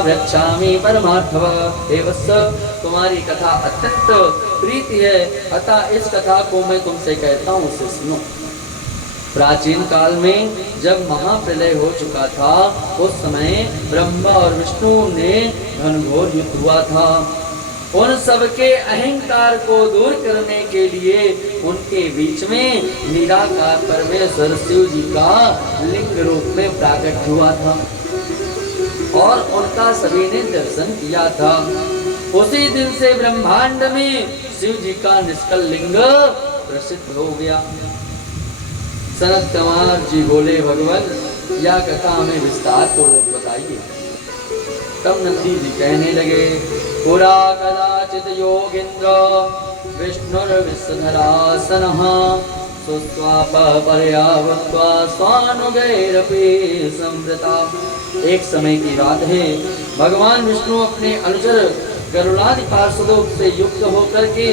वृक्षामि परमार्थव। हे वत्स, तुम्हारी कथा अत्यंत प्रीति है, अतः इस कथा को मैं तुमसे कहता हूँ, उसे सुनो। प्राचीन काल में जब महाप्रलय हो चुका था, उस समय ब्रह्मा और विष्णु ने घनघोर युद्ध हुआ था। उन सबके अहंकार को दूर करने के लिए उनके बीच में निराकार परमेश्वर शिव जी का लिंग रूप में प्रकट हुआ था और उनका सभी ने दर्शन किया था। उसी दिन से ब्रह्मांड में शिव जी का निष्कल लिंग प्रसिद्ध हो गया। सनत कुमार जी बोले, भगवान यह कथा हमें विस्तार पूर्वक बताइए। तब नंदी जी कहने लगे, पुरा कदाचित योगेन्द्र विष्णुर्विषधरासनः सुस्वापः पर्यावृत्वा स्वानुगैरपि संवृता। एक समय की बात है, भगवान विष्णु अपने अनुचर गरुड़ादि पार्षदों से युक्त होकर के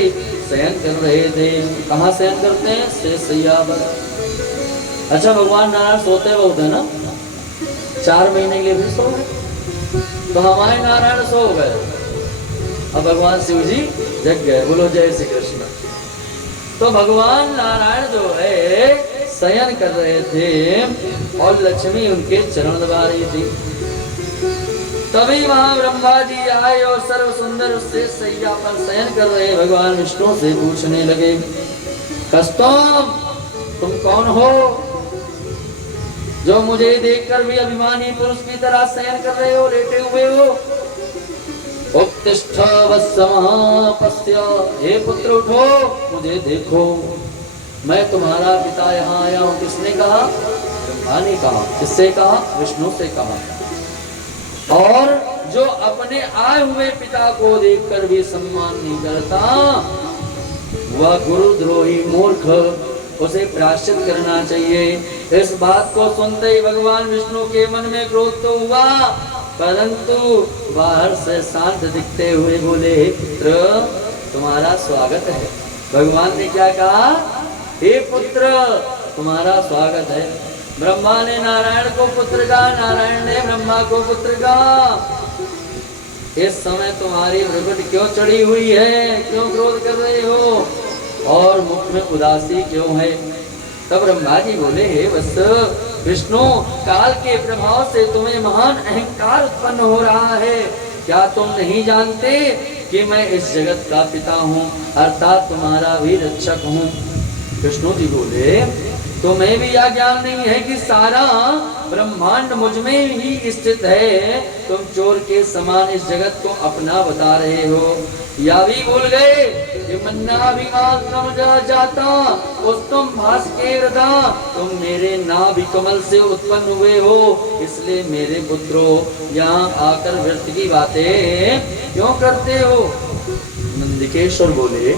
शयन कर रहे थे। कहाँ शयन करते हैं? शेषशय्या पर। अच्छा, भगवान नारायण सोते बहुत है ना, 4 महीने के लिए भी सो गए, तो हमारे नारायण सो गए, अब भगवान शिव जी जग गए। बोलो जय श्री कृष्ण। तो भगवान नारायण जो है शयन कर रहे थे और लक्ष्मी उनके चरण दबा रही थी। तभी वहां ब्रह्मा जी आए और सर्व सुंदर उससे सैया पर शयन कर रहे भगवान विष्णु से पूछने लगे, कस्तम, तुम कौन हो जो मुझे देखकर भी अभिमानी पुरुष की तरह शयन कर रहे हो, लेटे हुए हो? उत्तिष्ठ वत्समहापस्य, हे पुत्र उठो, मुझे देखो, मैं तुम्हारा पिता यहाँ आया हूँ। किसने कहा? ब्रह्मा ने कहा। किससे कहा? विष्णु से कहा। और जो अपने आए हुए पिता को देखकर भी सम्मान नहीं करता, वह गुरुद्रोही मूर्ख, उसे प्रायश्चित करना चाहिए। इस बात को सुनते ही भगवान विष्णु के मन में क्रोध तो हुआ, परंतु बाहर से शांत दिखते हुए बोले, पुत्र तुम्हारा स्वागत है। भगवान ने क्या कहा? हे पुत्र तुम्हारा स्वागत है। ब्रह्मा ने नारायण को पुत्र कहा, नारायण ने ब्रह्मा को पुत्र कहा। इस समय तुम्हारी भ्रुकुट क्यों चढ़ी हुई है? क्यों क्रोध कर रहे हो और मुख में उदासी क्यों है? तब ब्रह्मा जी बोले, हे वत्स विष्णु, काल के प्रभाव से तुम्हें महान अहंकार उत्पन्न हो रहा है। क्या तुम नहीं जानते कि मैं इस जगत का पिता हूँ, अर्थात तुम्हारा भी रक्षक हूँ? विष्णु जी बोले, तुम्हें भी यह ज्ञान नहीं है कि सारा ब्रह्मांड मुझ में ही स्थित है? तुम चोर के समान इस जगत को अपना बता रहे हो। या भी भूल गए कि मन्नाभिमान जाता उत्तम भास के हृदय, तुम मेरे नाभि कमल से उत्पन्न हुए हो, इसलिए मेरे पुत्रों यहाँ आकर व्यर्थ की बातें क्यों करते हो? नंदिकेश्वर बोले,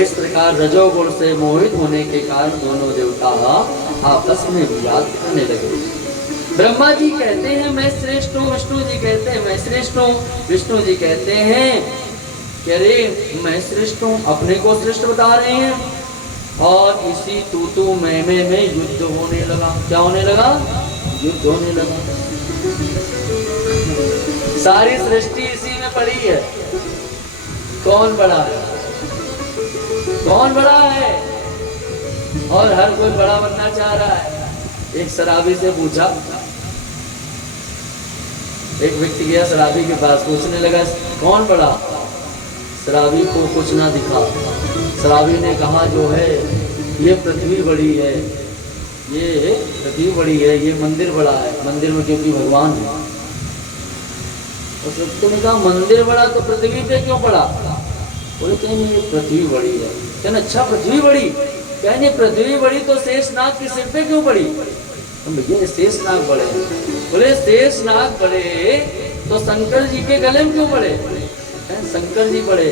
इस प्रकार रजोगुण से मोहित होने के कारण दोनों देवता आपस में विवाद करने लगे। ब्रह्मा जी कहते हैं मैं श्रेष्ठ हूँ, विष्णु जी कहते हैं मैं श्रेष्ठ हूँ। विष्णु जी कहते हैं कि अरे मैं श्रेष्ठ हूँ, अपने को श्रेष्ठ बता रहे हैं। और इसी तू मैं में युद्ध होने लगा। क्या होने लगा? युद्ध होने लगा। सारी सृष्टि इसी में पड़ी है। कौन बड़ा है? कौन बड़ा है? और हर कोई बड़ा बनना चाह रहा है। एक शराबी से पूछा, एक व्यक्ति गया शराबी के पास, पूछने लगा कौन बड़ा? शराबी को कुछ ना दिखा। शराबी ने कहा जो है ये पृथ्वी बड़ी है, ये पृथ्वी बड़ी है, ये मंदिर बड़ा है, मंदिर में क्योंकि भगवान है। उस व्यक्ति ने कहा मंदिर बड़ा तो पृथ्वी पे क्यों पड़ा? बोले कहीं ये पृथ्वी बड़ी है। कहना अच्छा पृथ्वी बड़ी? कहने पृथ्वी बड़ी तो शेषनाग के सिर पे क्यों पड़ी? भैया शेषनाग बड़े। बोले शेषनाग बड़े तो शंकर जी के गले में क्यों पड़े? कहें शंकर जी बड़े।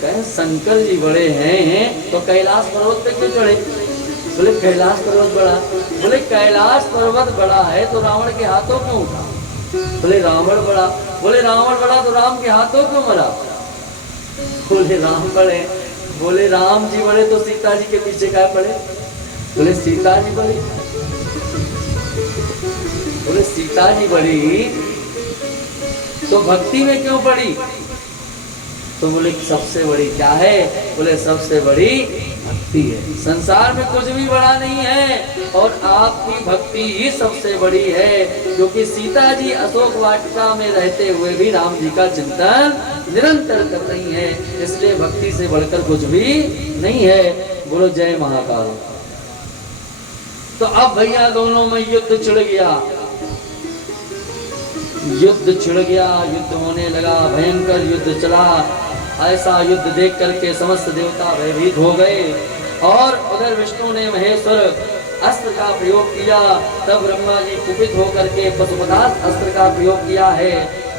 कहें शंकर जी बड़े हैं तो कैलाश पर्वत पे क्यों चढ़े? बोले कैलाश पर्वत बड़ा। बोले कैलाश पर्वत बड़ा है तो रावण के हाथों क्यों उठा? बोले रावण बड़ा। बोले रावण बड़ा तो राम के हाथों क्यों मरा? बोले राम बड़े। बोले राम जी बड़े तो सीता जी के पीछे क्या पड़े? बोले सीता जी बड़ी। बोले सीता जी बड़ी तो भक्ति में क्यों पड़ी? तो बोले सबसे बड़ी क्या है? बोले सबसे बड़ी भक्ति है। संसार में कुछ भी बड़ा नहीं है और आपकी भक्ति ही सबसे बड़ी है, क्योंकि सीता जी अशोक वाटिका में रहते हुए भी राम जी का चिंतन निरंतर कर रही है, इसलिए भक्ति से बढ़कर कुछ भी नहीं है। बोलो जय महाकाल। तो अब भैया दोनों में युद्ध छिड़ गया, युद्ध छिड़ गया, युद्ध होने लगा, भयंकर युद्ध चला। ऐसा युद्ध देख करके समस्त देवता भयभीत हो गए और उधर विष्णु ने महेश्वर अस्त्र का प्रयोग किया, तब ब्रह्मा जी कुपित होकर के पशुपदार्थ अस्त्र का प्रयोग किया है।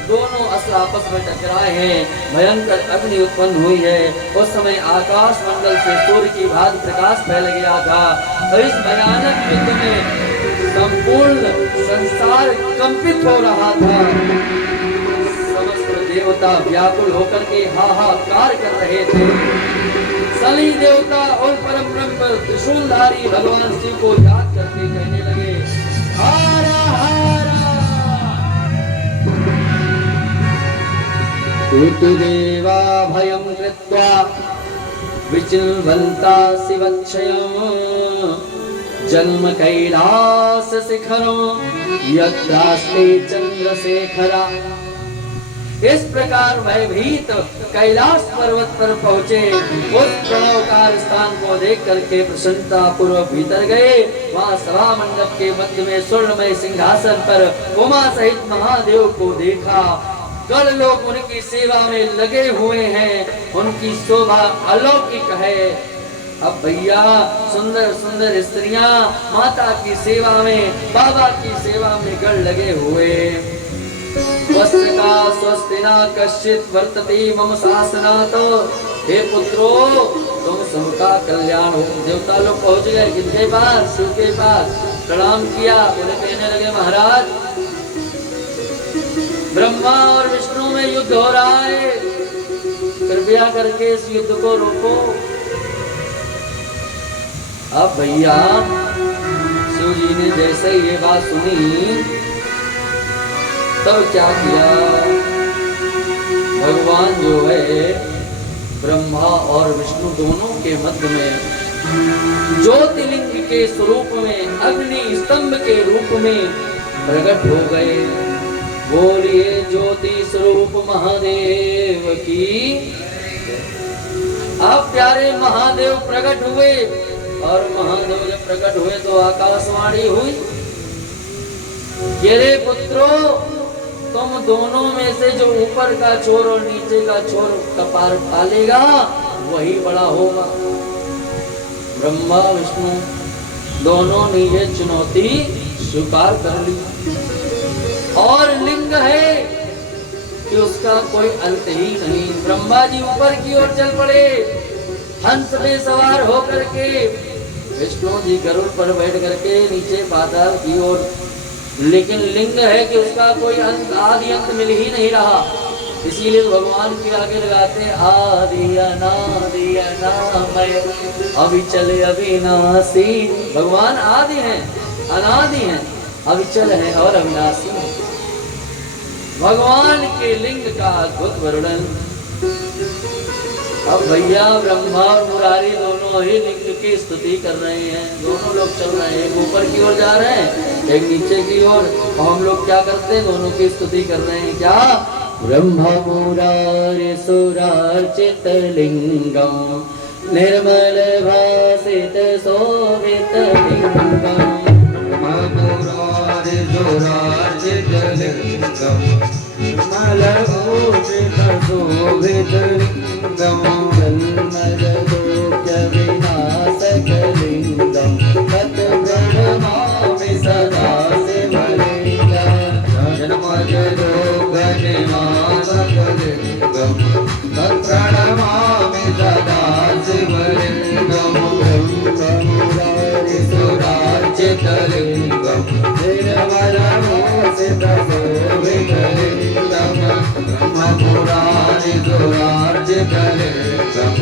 दोनों अस्त्र आपस में टकराए हैं, भयंकर अग्नि उत्पन्न हुई है। उस समय आकाश मंडल से सूर्य की भांति प्रकाश फैल गया था। और इस भयानक युद्ध में संपूर्ण संसार कंपित हो रहा था। समस्त देवता व्याकुल होकर के हाहाकार कर रहे थे। सभी देवता और परम ब्रह्म त्रिशूलधारी भगवान शिव को याद करके कहने लगे, हारा हारा देवा भयं कृत्वा विचिन्वन्ता शिवक्षयम् जन्म कैलास शिखरं यत्रास्ते चंद्रशेखरा। इस प्रकार भयभीत कैलाश पर्वत पर पहुँचे। उस प्रणवकार स्थान को देख करके प्रसन्नता पूर्वक भीतर गए। वहाँ सभा मंडप के मध्य में स्वर्णमय सिंहासन पर उमा सहित महादेव को देखा। गण लोग उनकी सेवा में लगे हुए हैं, उनकी शोभा अलौकिक है। अब भैया सुंदर सुंदर स्त्रियां माता की सेवा में, बाबा की सेवा में गण लगे हुए। वस्त्रका स्वस्तिना कश्चित वर्तते मम शासनात्। हे पुत्रो तुम सबका कल्याण हो। देवता लोग पहुंच गए किनके पास? शिव के पास। प्रणाम किया। बोले कहने लगे महाराज ब्रह्मा और विष्णु में युद्ध हो रहा है, कृपया करके इस युद्ध को रोको। अब भैया शिव जी ने जैसे ये बात सुनी तब क्या किया? भगवान जो है ब्रह्मा और विष्णु दोनों के मध्य में ज्योतिलिंग के स्वरूप में, अग्नि स्तंभ के रूप में प्रकट हो गए। बोलिए ज्योति स्वरूप महादेव की। अब प्यारे महादेव प्रकट हुए और महादेव जब प्रकट हुए तो आकाशवाणी हुई, ये पुत्रों तुम दोनों में से जो ऊपर का छोर और नीचे का छोर कपार पालेगा वही बड़ा होगा। ब्रह्मा विष्णु दोनों ने ये चुनौती स्वीकार कर ली। और लिंग है कि उसका कोई अंत ही नहीं। ब्रह्मा जी ऊपर की ओर चल पड़े हंस पे सवार होकर के, विष्णु जी गरुड़ पर बैठ करके नीचे पाताल की ओर। लेकिन लिंग है कि उसका कोई अंत, आदि अंत मिल ही नहीं रहा। इसीलिए तो भगवान के आगे लगाते आदि अनादि अनामय अविचल अविनाशी। भगवान आदि हैं, अनादि हैं, अविचल हैं और अविनाशी हैं। भगवान के लिंग का अद्भुत वर्णन। अब भैया ब्रह्मा और मुरारी दोनों ही लिंग की स्तुति कर रहे हैं। दोनों लोग चल रहे हैं, एक ऊपर की ओर जा रहे हैं, एक नीचे की ओर। और हम लोग क्या करते हैं? दोनों की स्तुति कर रहे हैं। क्या? ब्रह्म मुरारी सुरार्चित लिंगम निर्मल भासित शोभित लिंगम। सुरार्चित लिंगम निर्मल भूषित शोभित लिंगम जन्मलोक विनाशक लिंगम तत् प्रणमामि सदा शिवलिंगम। जन्मलोक निवासक लिंगम तत् प्रणमामि सदा शिवलिंगम। ब्रह्ममुरारी सुरार्चित लिंगम निर्मल भूषित शोभित लिंगम। ब्रह्ममुरारी सुरार्चित लिंगम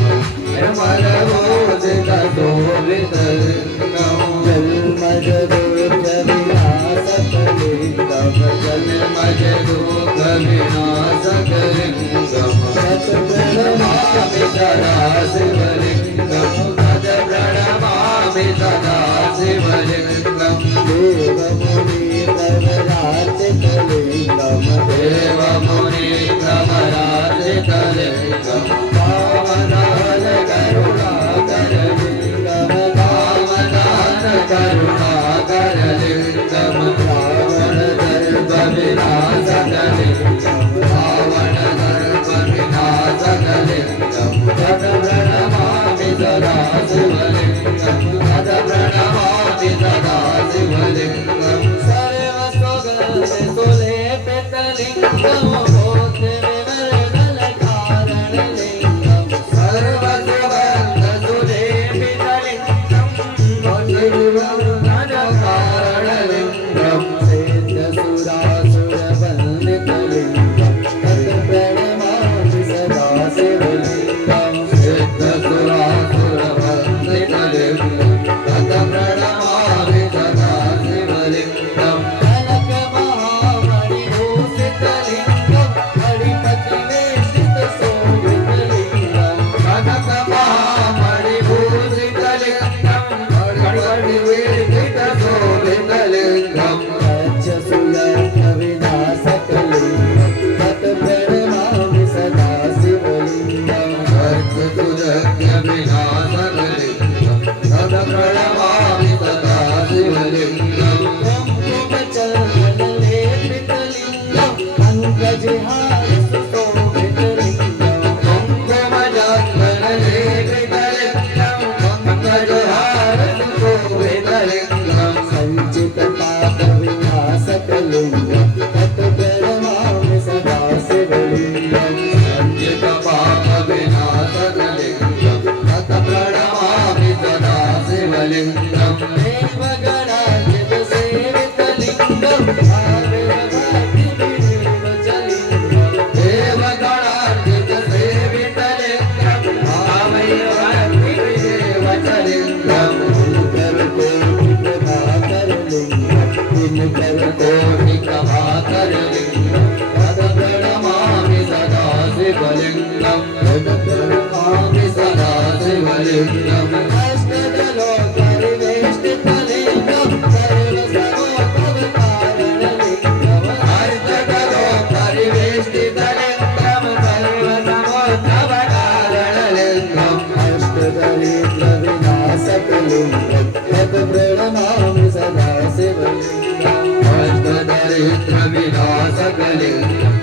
निर्मल भूषित शोभित लिंगम। जन्मज दुःख विनाशक लिंगम जन्मज दुःख विनाशक शिवलिङ्गं तत् प्रणमामि सदा शिवलिङ्गं तत् प्रणमामि सदा शिवलिङ्गं देवमुनि प्रवराजितलिङ्गं देवमुनि प्रवराजितलिङ्गं पावनान करुणाकरलिङ्गं पावनान करुणाकरलिङ्गं रावणदर्पविनाशकलिङ्गं रावणदर्पविनाशकलिङ्गं तत् प्रणमामि सदा शिवलिङ्गं तत् प्रणमामि सदा शिवलिङ्गं सर्वसुगन्धसुलेपितलिङ्गं भूतिविवर्धनकारणलिङ्गं सर्वसुगन्धसुलेपितलिङ्गं भूतिविवर्धनकारणलिङ्गं सिद्धसुरासुरवन्दितलिङ्गं तत् प्रणमामि सदा शिवलिङ्गं सिद्धसुरासुरवन्दितलिङ्गं तत् प्रणमामि सदा शिवलिङ्गं कनकमहामणिभूषितलिङ्गं मणिपतिवेष्टितशोभितलिङ्गं कनकमहामणिभूषितलिङ्गं मणिपतिवेष्टितशोभितलिङ्गं रज्जसुयज्ञविनाशकलिङ्गं तत् प्रणमामि सदा शिवलिङ्गं रज्जसुयज्ञविनाशकलिङ्गं तत् प्रणमामि सदा शिवलिङ्गं कुङ्कुमचन्दनलेपितलिङ्गं पङ्कजहारसुशोभितलिङ्गं कुङ्कुमचन्दनलेपितलिङ्गं पङ्कजहारसुशोभितलिङ्गं सञ्चितपापविनाशकलिङ्गं तत् प्रणमामि सदा शिवलिङ्गं सञ्चितपापविनाशकलिङ्गं तत् प्रणमामि सदा शिवलिङ्गं देवगणार्चितसेवितलिङ्गं देवगणार्चितसेवितलिङ्गं भावैर्भक्तिविदेवचलिङ्गं दिनकरकोटिप्रभाकरलिङ्गं तत् प्रणमामि सदा शिवलिङ्गं तत् प्रणमामि सदा शिवलिङ्गं अष्टदलोकरिवेष्टितलिङ्गं सर्वसमोत्तमकारणलिङ्गं अष्टदलोकरिवेष्टितलिङ्गं सर्वसमोत्तमकारणलिङ्गं अष्टदरिद्रविनाशकलिङ्गं तत् प्रणमामि सदा शिवलिङ्गं अष्टदरिद्रविनाशकलिङ्गं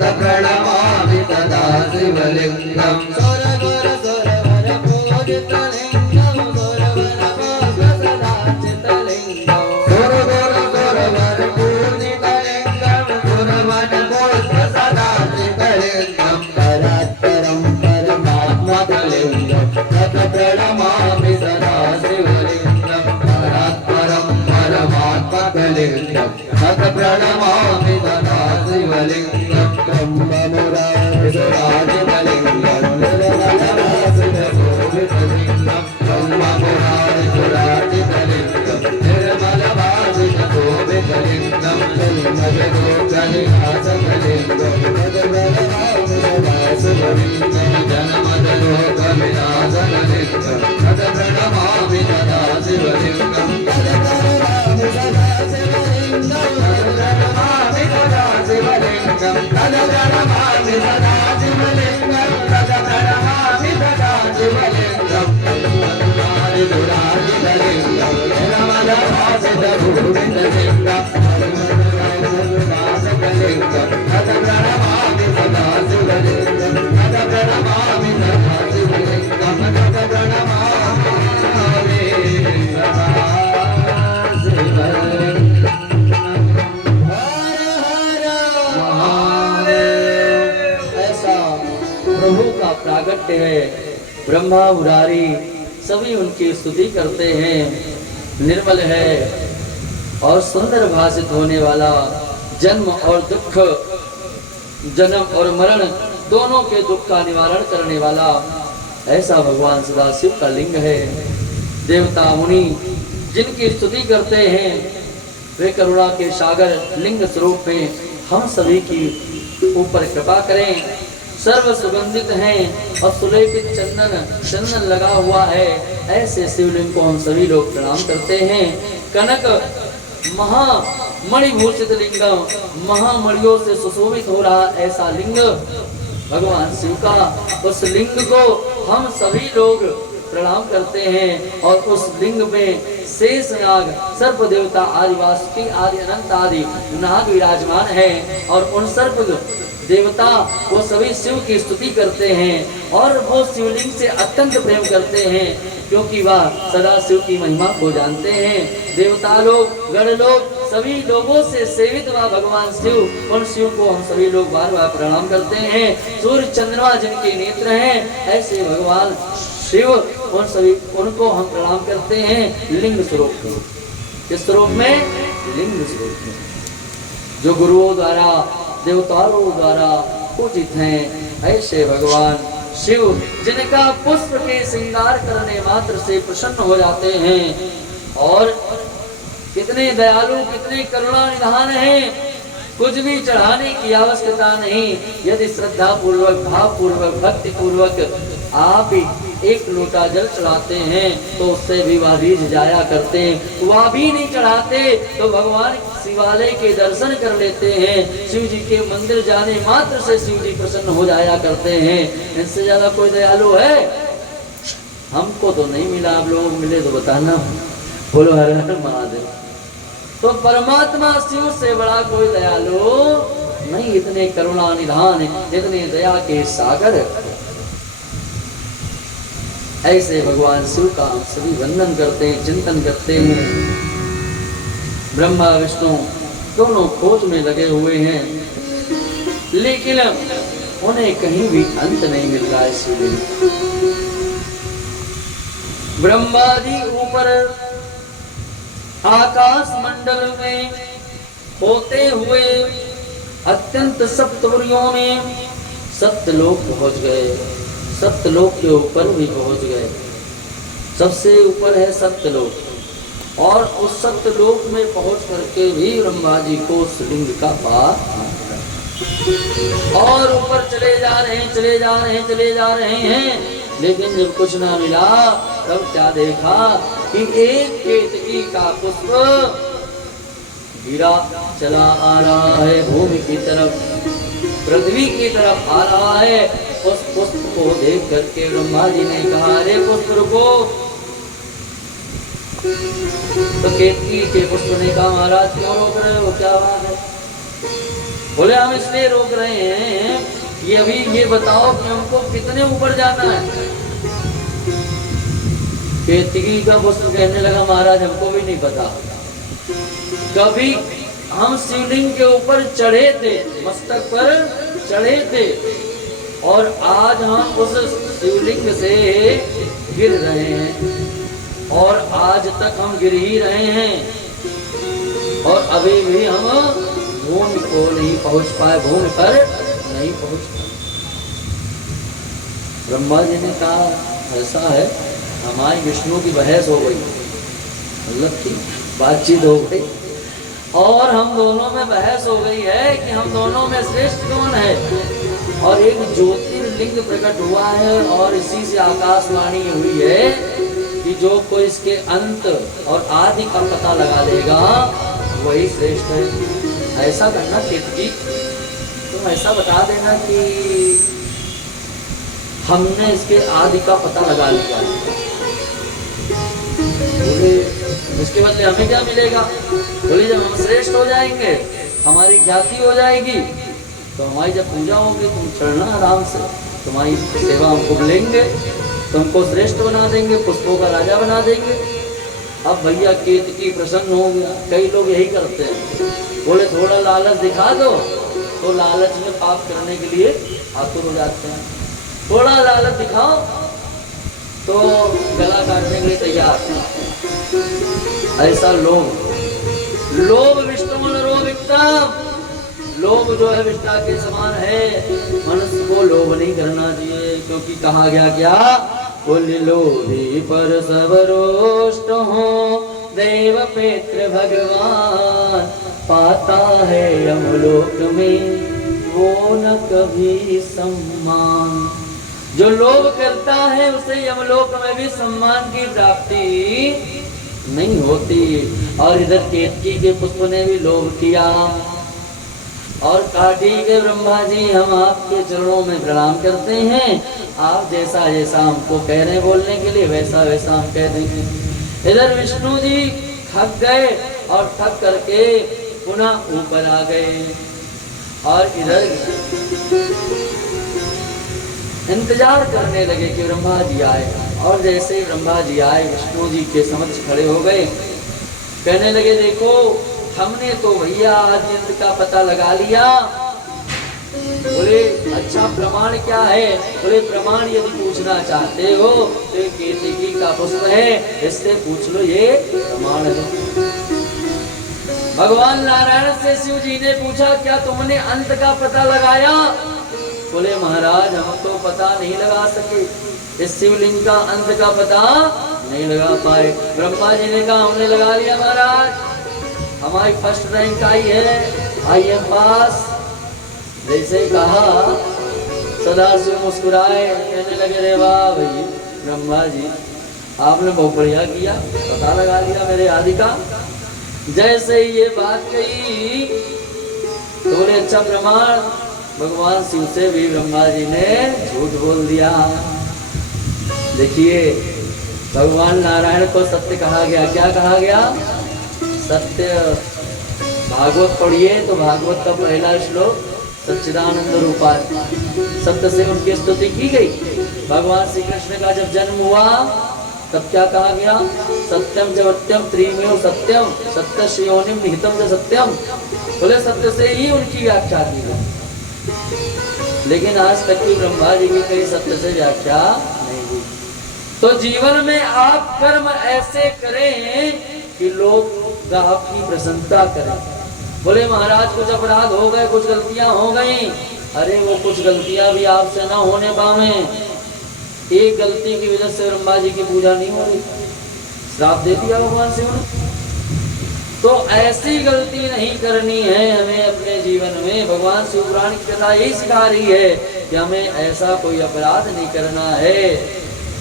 तत् प्रणमामि सदा शिवलिङ्गं सुरगुरुसुरवरपूजितलिङ्गं सुरवरपुष्पसदाचितलिङ्गं सुरगुरुसुरवरपूजितलिङ्गं सुरवरपुष्पसदाचितलिङ्गं परात्परं परमात्मकलिङ्गं तत् प्रणमामि सदा शिवलिङ्गं परात्परं परमात्मकलिङ्गं तत् प्रणमामि सदा शिवलिङ्गं ब्रह्ममुरारिसुराजितलिङ्गं निर्मलभासितशोभितलिङ्गं ब्रह्ममुरारिसुराजितलिङ्गं निर्मलभासितशोभितलिङ्गं जन्मजगोगनिनाशकलिङ्गं तत् प्रणमामि सदा शिवलिङ्गं जन्मजगोगविनाशकलिङ्गं तत् प्रणमामि सदा शिवलिङ्गं तत् प्रणमामि सदा शिवलिङ्गं प्रणमामि सदा शिवलिङ्गं तत् प्रणमामि सदा शिवलिङ्गं तत् प्रणमामि सदा शिवलिङ्गं दुराजितलिङ्गं निर्मलभासितशोभितलिङ्गं निर्मलभासितशोभितलिङ्गं तत् प्रणमामि सदा शिवलिङ्गं तत् प्रणमामि सदा शिवलिङ्गं तत् प्रणमामि सदा शिवलिङ्गं प्रभु का प्रागट्य है। ब्रह्मा मुरारी सभी उनकी स्तुति करते हैं। निर्मल है और सुंदर भाषित होने वाला, जन्म और दुख, जन्म और मरण दोनों के दुख का निवारण करने वाला ऐसा भगवान सदाशिव का लिंग है। देवता मुनि जिनकी स्तुति करते हैं वे करुणा के सागर लिंग स्वरूप में हम सभी की ऊपर कृपा करें। सर्व सुगंधित हैं और सुलेपित चंदन लगा हुआ है। ऐसे शिवलिंग को हम सभी लोग प्रणाम करते हैं। कनक महामणिभूषित लिंग, महामणियों से सुशोभित हो रहा ऐसा लिंग भगवान शिव का, उस लिंग को हम सभी लोग प्रणाम करते हैं। और उस लिंग में शेष नाग, सर्प देवता आदि, वासुकी आदि, अनंत आदि नाग विराजमान है। और उन सर्प देवता वो सभी शिव की स्तुति करते हैं और वो शिवलिंग से अत्यंत प्रेम करते हैं, क्योंकि वह सदा शिव की महिमा को जानते हैं। देवता लोग, गण लोग, सभी लोगों से सेवित वह भगवान शिव, उन शिव को हम सभी लोग बार बार प्रणाम करते हैं। सूर्य चंद्रमा जिनके नेत्र हैं, ऐसे भगवान शिव, उन सभी उनको हम प्रणाम करते हैं लिंग स्वरूप में। किस स्वरूप में? लिंग स्वरूप में, जो गुरुओं द्वारा, देवताओं द्वारा पूजित हैं। ऐसे भगवान शिव जिनका पुष्प के श्रृंगार करने मात्र से प्रसन्न हो जाते हैं। और कितने दयालु, कितने करुणा निधान हैं। कुछ भी चढ़ाने की आवश्यकता नहीं। यदि श्रद्धा पूर्वक, भाव पूर्वक, भक्ति पूर्वक आप एक लोटा जल चढ़ाते हैं तो उससे भी वह रीझ जाया करते हैं। वह भी नहीं चढ़ाते तो भगवान शिवालय के दर्शन कर लेते हैं। शिव जी के मंदिर जाने मात्र से शिव जी प्रसन्न हो जाया करते हैं। इनसे ज्यादा कोई दयालु है? हमको तो नहीं मिला, आप लोगों को मिले तो बताना। बोलो हर हर महादेव। तो परमात्मा शिव से बड़ा कोई दयालु नहीं। इतने करुणा निधान, इतने दया के सागर, ऐसे भगवान शिव का हम सभी वंदन करते हैं, चिंतन करते हैं। ब्रह्मा विष्णु दोनों खोज में लगे हुए हैं, लेकिन उन्हें कहीं भी अंत नहीं मिल रहा है। इसलिए ब्रह्मा जी ऊपर आकाश मंडल में होते हुए अत्यंत सप्तपुरियों में सप्तलोक पहुंच गए। सप्तलोक के ऊपर भी पहुंच गए। सबसे ऊपर है सप्तलोक, और उस सप्तलोक में पहुंच करके भी ब्रह्मा जी को उस लिंग का पार, और ऊपर चले जा रहे हैं, चले जा रहे हैं, चले जा रहे हैं। लेकिन जब कुछ ना मिला तब क्या देखा कि एक केतकी का पुष्प गिरा चला आ रहा है भूमि की तरफ, पृथ्वी की तरफ आ रहा है। उस पुष्प को देख करके ब्रह्मा जी ने कहा, अरे पुष्प रुको। तो केतकी के पुष्प ने कहा, महाराज क्यों रोक रहे हो, क्या बात है? बोले हम इसलिए रोक रहे हैं कि अभी ये बताओ कि हमको कितने ऊपर जाना है। केतकी का पुष्प कहने लगा, महाराज हमको भी नहीं पता। कभी हम शिवलिंग के ऊपर चढ़े थे, मस्तक पर चढ़े थे, और आज हम उस शिवलिंग से गिर रहे हैं, और आज तक हम गिर ही रहे हैं, और अभी भी हम भूमि को नहीं पहुंच पाए, भूमि पर नहीं पहुंच पाए। ब्रह्मा जी ने कहा, ऐसा है, हमारी विष्णु की बहस हो गई, मतलब की बातचीत हो गई, और हम दोनों में बहस हो गई है कि हम दोनों में श्रेष्ठ कौन है। और एक ज्योतिर्लिंग प्रकट हुआ है, और इसी से आकाशवाणी हुई है कि जो कोई इसके अंत और आदि का पता लगा लेगा वही श्रेष्ठ है। ऐसा करना केतकी, तुम ऐसा बता देना कि हमने इसके आदि का पता लगा लिया। बोले इसके बदले हमें क्या मिलेगा? बोले जब हम श्रेष्ठ हो जाएंगे, हमारी ख्याति हो जाएगी, तो हमारी जब पूजा होगी तुम चढ़ना आराम से, तुम्हारी सेवा हमको लेंगे, तुमको श्रेष्ठ बना देंगे, पुष्पों का राजा बना देंगे। अब भैया केतकी प्रसन्न हो गया। कई लोग यही करते हैं, बोले थोड़ा लालच दिखा दो तो लालच में पाप करने के लिए आतुर हो जाते हैं। थोड़ा लालच दिखाओ तो गला काटने के लिए तैयार हैं। ऐसा लोभ विष्णु नरोविक्ता, लोभ जो है विष्टा के समान है। मनुष्य को लोभ नहीं करना चाहिए, क्योंकि कहा गया क्या, कुल लोभी पर सब रोष्ट हो, देव पितृ भगवान पाता है यमलोक में। वो न कभी सम्मान। जो लोभ करता है उसे यमलोक में भी सम्मान की प्राप्ति नहीं होती। और इधर केतकी के पुष्प ने भी लोभ किया और काठी के ब्रह्मा जी हम आपके चरणों में प्रणाम करते हैं, आप जैसा जैसा हमको कह रहे हैं बोलने के लिए वैसा वैसा हम कह देंगे। इधर विष्णु जी थक गए और थक करके पुनः ऊपर आ गए और इधर इंतजार करने लगे कि ब्रह्मा जी आए। और जैसे ही ब्रह्मा जी आए विष्णु जी के समक्ष खड़े हो गए, कहने लगे देखो हमने तो भैया आदि अंत का पता लगा लिया। बोले अच्छा प्रमाण क्या है? बोले प्रमाण यदि पूछना चाहते हो तो ये केतकी का पुष्प है, इससे पूछ लो, ये प्रमाण है। भगवान नारायण से शिव जी ने पूछा क्या तुमने अंत का पता लगाया? बोले महाराज हम तो पता नहीं लगा सके, इस शिवलिंग का अंत का पता नहीं लगा पाए। ब्रह्मा जी ने कहा हमने लगा लिया महाराज, हमारी फर्स्ट रैंक आई है, IM पास। जैसे कहा सदाशिव मुस्कुराए, कहने लगे रे वाह भाई ब्रह्मा जी आपने बहुत बढ़िया किया, पता लगा लिया मेरे आदि का। जैसे ही ये बात कही तो बोले अच्छा प्रमाण। भगवान शिव से भी ब्रह्मा जी ने झूठ बोल दिया। देखिए भगवान नारायण को सत्य कहा गया, क्या कहा गया? सत्य। भागवत पढ़िए तो भागवत का पहला श्लोक सच्चिदानंद रूपा सत्य से उनकी स्तुति की गई। भगवान श्री कृष्ण का जब जन्म हुआ तब क्या कहा गया? सत्यम जगत्यम त्रिमेव सत्यम सत्य योनिम निहितम च सत्यम। बोले सत्य से ही उनकी व्याख्या की गई। लेकिन आज तक की ब्रह्मा जी की कई सत्य से व्याख्या नहीं हुई। तो जीवन में आप कर्म ऐसे करें कि लोग आपकी प्रशंसा करें। बोले महाराज कुछ अपराध हो गए, कुछ गलतियां हो गई। अरे वो कुछ गलतियां भी आपसे ना होने पावे, एक गलती की वजह से ब्रह्मा जी की पूजा नहीं हो रही, श्राप दे दिया भगवान शिव ने। तो ऐसी गलती नहीं करनी है हमें अपने जीवन में। भगवान शिव पुराण की कथा यही सिखा रही है कि हमें ऐसा कोई अपराध नहीं करना है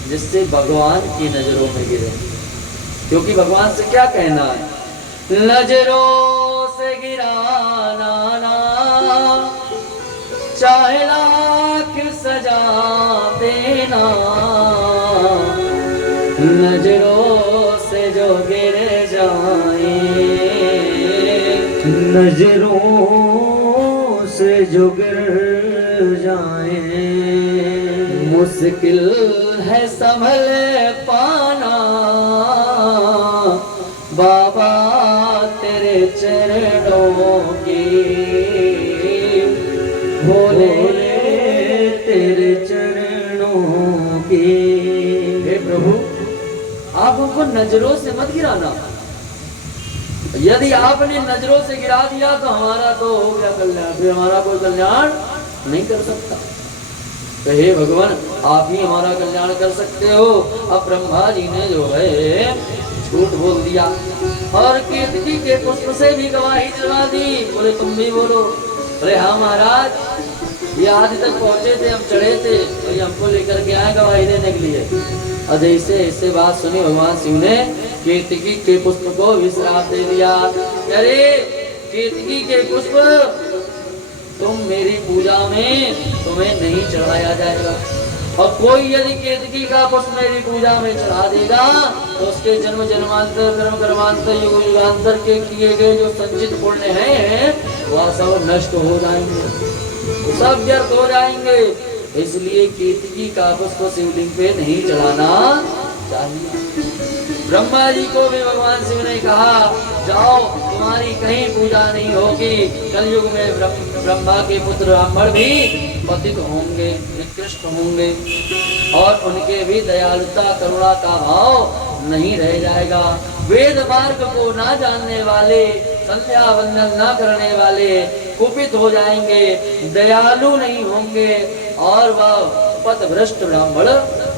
जिससे भगवान की नजरों में गिरे। क्योंकि भगवान से क्या कहना है? नजरों से गिराना ना चाहे लाख सजा देना, नजरों से जो गिर जाए, नजरों से जो गिर जाए, मुश्किल है संभल पाना बाबा तेरे चरणों की, भोले तेरे चरणों की। हे प्रभु आप हमको नजरों से मत गिराना। यदि आपने नजरों से गिरा दिया तो हमारा तो हो गया कल्याण, फिर हमारा कोई कल्याण नहीं कर सकता। तो हे भगवान आप ही हमारा कल्याण कर सकते हो। अब ब्रह्मा जी ने जो है झूठ बोल दिया और केतकी के पुष्प से भी गवाही दिलवा दी। बोले तुम भी बोलो। बोले हाँ महाराज ये आदि तक पहुंचे थे, हम चढ़े थे तो ये हमको लेकर के आए गवाही देने के लिए। और जैसे ऐसे बात सुनी भगवान शिव ने केतकी के पुष्प को भी श्राप दे दिया। अरे केतकी के पुष्प तुम मेरी पूजा में तुम्हें नहीं चढ़ाया जाएगा, और कोई यदि केतकी का पुष्प मेरी पूजा में चढ़ा देगा तो उसके जन्म जन्मांतर कर्म कर्मांतर युग युगांतर के किए गए जो संचित पुण्य हैं वह सब नष्ट हो जाएंगे, सब व्यर्थ हो जाएंगे। इसलिए केतकी का पुष्प शिवलिंग पे नहीं चढ़ाना चाहिए। ब्रह्मा जी को भी भगवान शिव ने कहा जाओ तुम्हारी कहीं पूजा नहीं होगी। कलयुग में ब्रह्मा के पुत्र ब्राह्मण भी पतित होंगे, निकृष्ट होंगे और उनके भी दयालुता करुणा का भाव नहीं रह जाएगा। वेद मार्ग को ना जानने वाले, संध्या वंदन ना करने वाले कुपित हो जाएंगे, दयालु नहीं होंगे और वह पथभ्रष्ट ब्राह्मण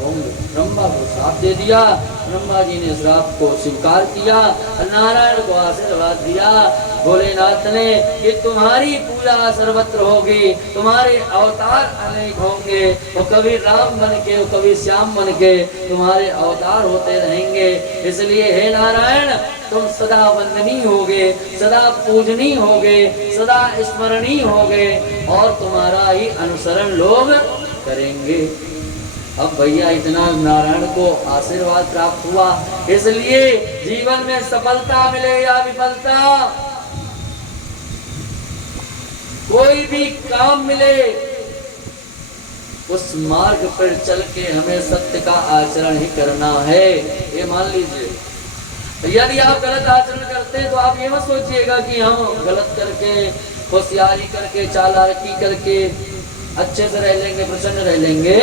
होंगे। ब्रह्मा को श्राप दे दिया। ब्रह्मा जी ने श्राप को स्वीकार किया, नारायण को आशीर्वाद दिया। भोलेनाथ ने कि तुम्हारी पूजा सर्वत्र होगी, तुम्हारे अवतार अनेक होंगे, वो कभी राम बन के, वो कभी श्याम बन के तुम्हारे अवतार होते रहेंगे। इसलिए हे नारायण, तुम सदा वंदनीय होगे, सदा पूजनीय होगे, सदा स्मरणीय होगे और तुम्हारा ही अनुसरण लोग करेंगे। अब भैया इतना नारायण को आशीर्वाद प्राप्त हुआ, इसलिए जीवन में सफलता मिले या विफलता, कोई भी काम मिले, उस मार्ग पर चल के हमें सत्य का आचरण ही करना है। ये मान लीजिए, यदि आप गलत आचरण करते हैं तो आप ये मत सोचिएगा कि हम गलत करके, होशियारी करके, चालाकी करके अच्छे से रह लेंगे, प्रसन्न रह लेंगे।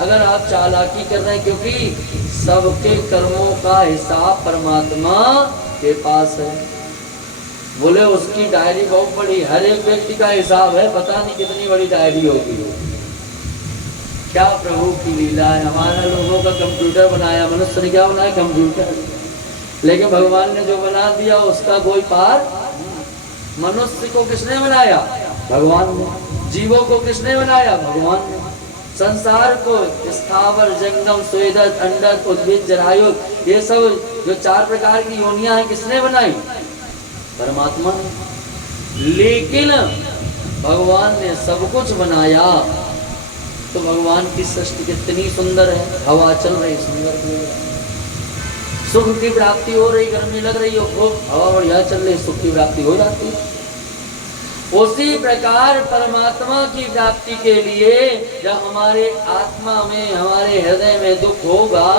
अगर आप चालाकी कर रहे हैं, क्योंकि सबके कर्मों का हिसाब परमात्मा के पास है। बोले उसकी डायरी बहुत बड़ी, हर एक व्यक्ति का हिसाब है, पता नहीं कितनी बड़ी डायरी होगी। क्या प्रभु की लीला है। हमारा लोगों का कंप्यूटर बनाया, मनुष्य ने क्या बनाया? कंप्यूटर। लेकिन भगवान ने जो बना दिया उसका कोई पार। मनुष्य को किसने बनाया? भगवान ने। जीवों को किसने बनाया? भगवान ने। संसार को स्थावर, जंगम, स्वेदक, अंडक, उद्भिद, जरायु, ये सब जो 4 प्रकार की योनियां हैं, किसने बनाई? परमात्मा ने। लेकिन भगवान ने सब कुछ बनाया तो भगवान की सृष्टि कितनी सुंदर है। हवा चल रही, सुंदर, सुख की प्राप्ति हो रही, गर्मी लग रही हो, खूब हवा बढ़िया चल रही, सुख की प्राप्ति हो जाती है। उसी प्रकार परमात्मा की प्राप्ति के लिए जब हमारे आत्मा में, हमारे हृदय में दुख होगा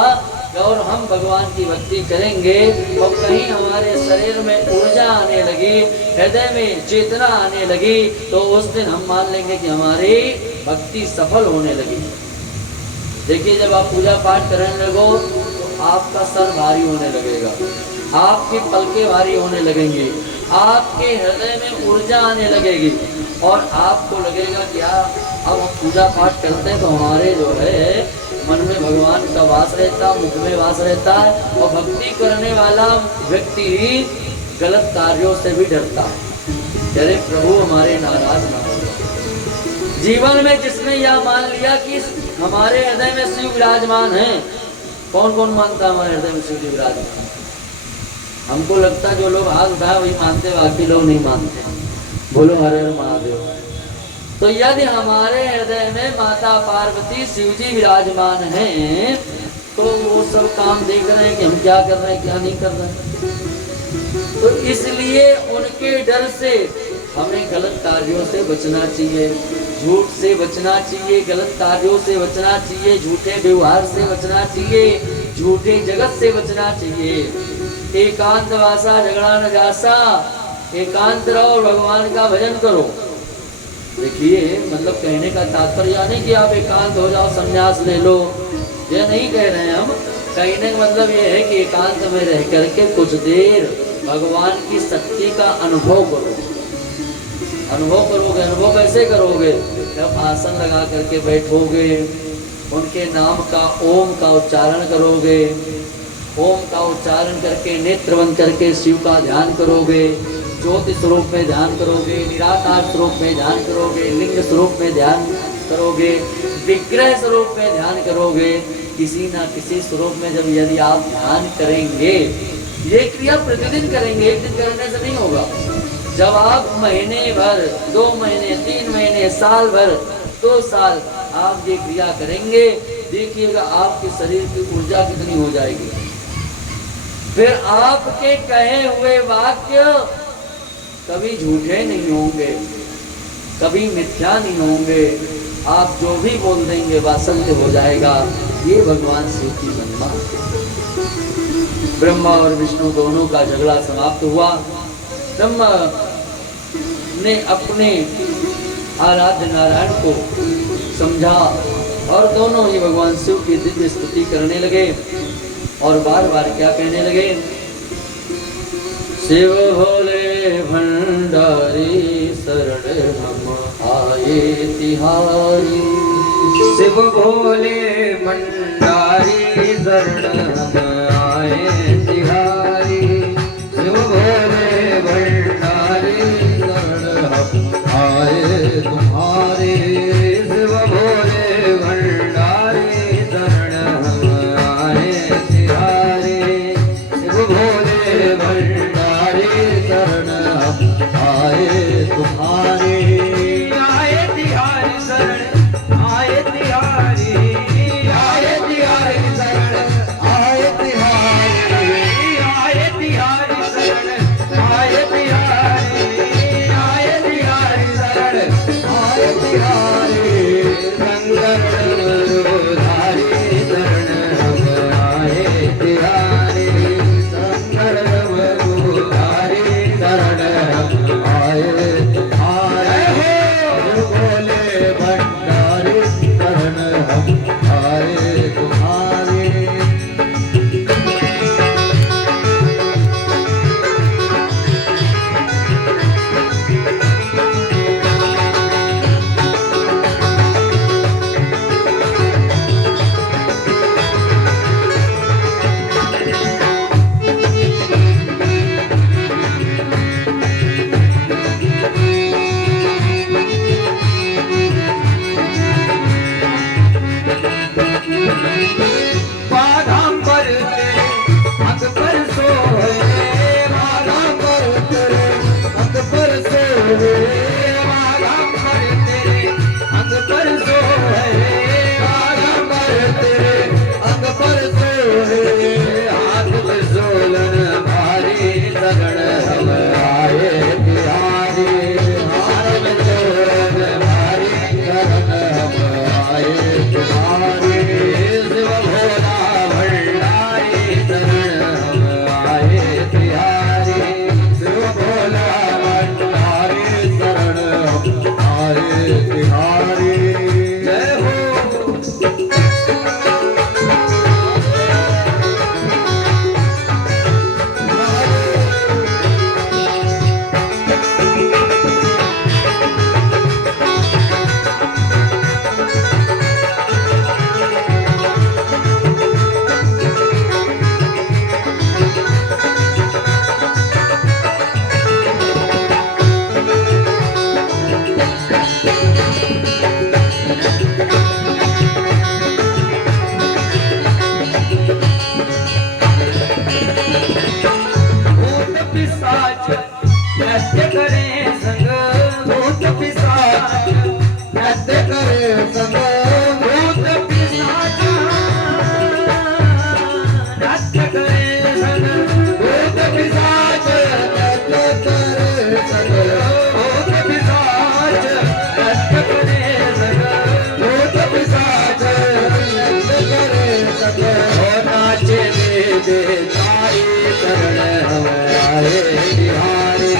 और हम भगवान की भक्ति करेंगे और कहीं हमारे शरीर में ऊर्जा आने लगी, हृदय में चेतना आने लगी, तो उस दिन हम मान लेंगे कि हमारी भक्ति सफल होने लगी। देखिए, जब आप पूजा पाठ करने लगो तो आपका सर भारी होने लगेगा, आपकी पलकें भारी होने लगेंगी, आपके हृदय में ऊर्जा आने लगेगी और आपको लगेगा कि अब हम पूजा पाठ करते हैं तो हमारे जो है मन में भगवान का वास रहता, मुख में वास रहता है। और भक्ति करने वाला व्यक्ति गलत कार्यों से भी डरता है। अरे प्रभु हमारे नाराज ना हो। जीवन में जिसने यह मान लिया कि हमारे हृदय में शिव विराजमान है, कौन कौन मानता है हमारे हृदय में शिव जी विराजमान? हमको लगता है जो लोग हाथ उठाए वही मानते, बाकी लोग नहीं मानते। बोलो हर हर महादेव। तो यदि हमारे हृदय में माता पार्वती शिव जी विराजमान हैं, तो वो सब काम देख रहे हैं कि हम क्या कर रहे हैं, क्या नहीं कर रहे हैं। तो इसलिए उनके डर से हमें गलत कार्यों से बचना चाहिए, झूठ से बचना चाहिए, गलत कार्यों से बचना चाहिए, झूठे व्यवहार से बचना चाहिए, झूठे जगत से बचना चाहिए। एकांत वासा झगड़ा न जासा, एकांत रहो, भगवान का भजन करो। देखिए, मतलब कहने का तात्पर्य नहीं कि आप एकांत हो जाओ, संन्यास ले लो, ये नहीं कह रहे हैं हम। कहने का मतलब ये है कि एकांत में रह करके कुछ देर भगवान की शक्ति का अनुभव करो। अनुभव करोगे, अनुभव कैसे करोगे? जब आसन लगा करके बैठोगे, उनके नाम का, ओम का उच्चारण करोगे, ओम का उच्चारण करके नेत्र बंद करके शिव का ध्यान करोगे, ज्योति स्वरूप में ध्यान करोगे, निराकार स्वरूप में ध्यान करोगे, लिंग स्वरूप में ध्यान करोगे, विग्रह स्वरूप में ध्यान करोगे, किसी ना किसी स्वरूप में जब यदि आप ध्यान करेंगे, ये क्रिया प्रतिदिन करेंगे, एक दिन करने से नहीं होगा। जब आप महीने भर, 2 महीने, 3 महीने, साल भर, 2 साल आप ये क्रिया करेंगे, देखिएगा आपके शरीर की ऊर्जा कितनी हो जाएगी। फिर आपके कहे हुए वाक्य कभी झूठे नहीं होंगे, कभी मिथ्या नहीं होंगे। आप जो भी बोल देंगे वह सत्य हो जाएगा। ये भगवान शिव की महिमा। ब्रह्मा और विष्णु दोनों का झगड़ा समाप्त हुआ। ब्रह्मा ने अपने आराध्य नारायण को समझा और दोनों ही भगवान शिव की दिव्य स्तुति करने लगे और बार बार क्या कहने लगे? शिव भोले भंडारी शरण हम आए तिहारी। शिव भोले भंडारी तिहारी शरण हम आए तिहारी शिव भोले भंडारी शरण हम आए तुम्हारे शिव भोले भंडारी शरण हम आए तिहारी शिव भोले भंडारी शरण हम आए तुम्हारे आए तिहारी शरण आए तिहारी आए तिहारी शरण आए तिहारी आए तिहारी शरण आए तिहारी आए तिहारी शरण आए तिहारी शंकर डमरुधारी शरण हम आए तिहारी शंकर डमरुधारी शरण हम आए तुम्हारे भोले भंडारी शरण हम आए तुम्हारे बाघांबर तेरे अंग पर सोए बाघांबर तेरे अंग पर सोए बाघांबर तेरे अंग पर सोए बाघांबर तेरे अंग पर सोए हाथ में सोलन भारी शरण हम आए तिहारी हाथ में सोलन भारी शरण हम आए तुम्हारे शिव भोला भंडारी शरण हम आए तिहारी शिव भोला भंडारी शरण हम आए तिहारी जय हो भूत पिशाच नृत्य करे संग भूत पिशाच नृत्य करे संग भूत पिशाच नृत्य करे संग भूत पिशाच नृत्य करे संग भूत पिशाच नृत्य करे संग भूत पिशाच नृत्य करे संग हो नाचे दे तारी शरण हम आए तिहारी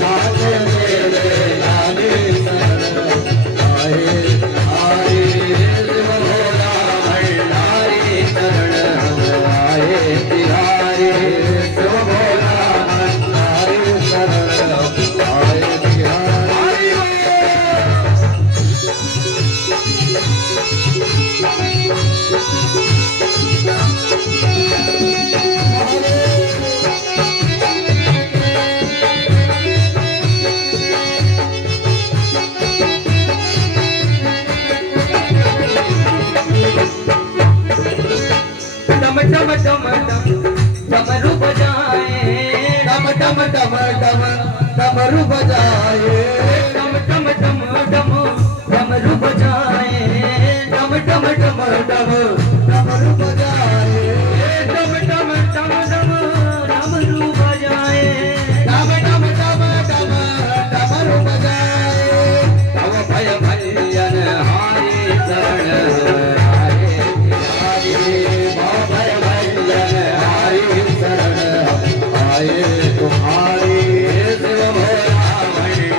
नाच मेरे लागे शरण आए तिहारी शिव भोला भंडारी शरण हम आए तिहारी शिव भोला भंडारी शरण हम आए तिहारी डम डम डम डम डमरू बजाए डम डम डम डम डमरू बजाए डम डम डम डम डमरू बजाए डम डम डम डम डमरू बजाए डम डम डम डम डमरू बजाए डम डम डम डम डमरू बजाए तव भय भयन हारी शरण आए तिहारी भय भयन हारी शरण आए तुम्हारी शिव भोला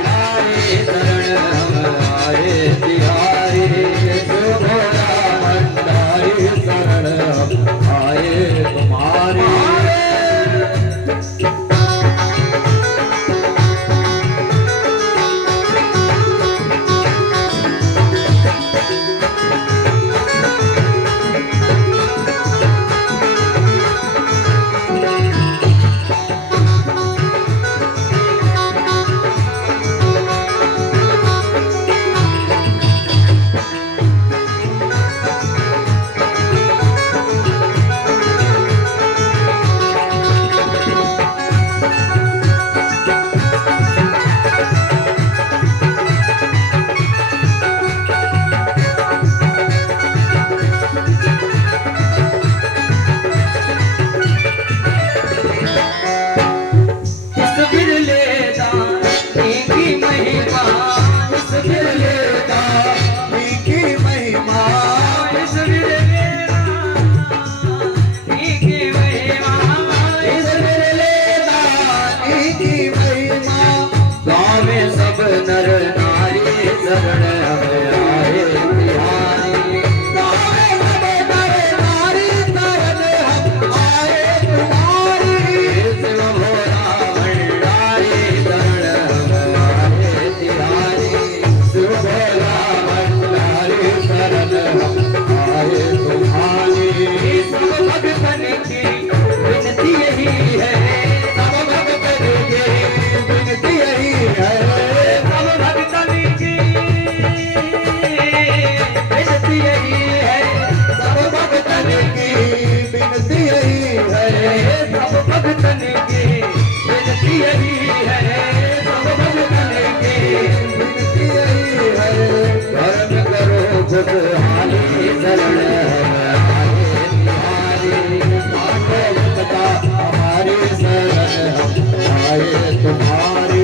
खुशहाली शरण आए तुम्हारी, मानवता हमारी शरण आए तुम्हारी।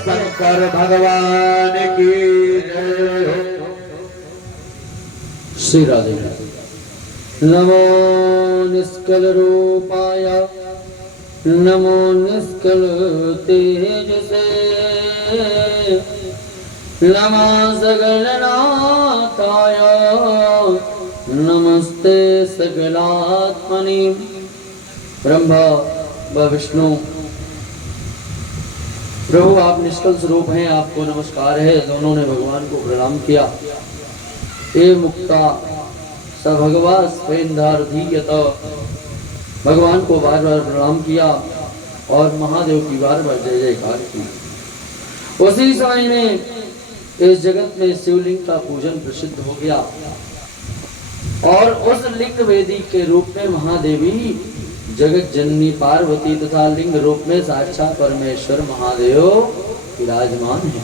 शंकर भगवान की जय हो। श्री राधे। नमो निष्कल रूपाय नमो निष्कल तेज से नमो सगलनाथाय नमस्ते सगलात्मनि। ब्रह्मा व विष्णु प्रभु आप निष्कल स्वरूप हैं, आपको नमस्कार है। दोनों ने भगवान को प्रणाम किया। ए मुक्ता स भगवा स्वेन्धारधीयत, भगवान को बार बार प्रणाम किया और महादेव की बार बार जय जयकार की। उसी समय में इस जगत में शिवलिंग का पूजन प्रसिद्ध हो गया और उस लिंग वेदी के रूप में महादेवी जगत जननी पार्वती तथा लिंग रूप में साक्षात परमेश्वर महादेव विराजमान है।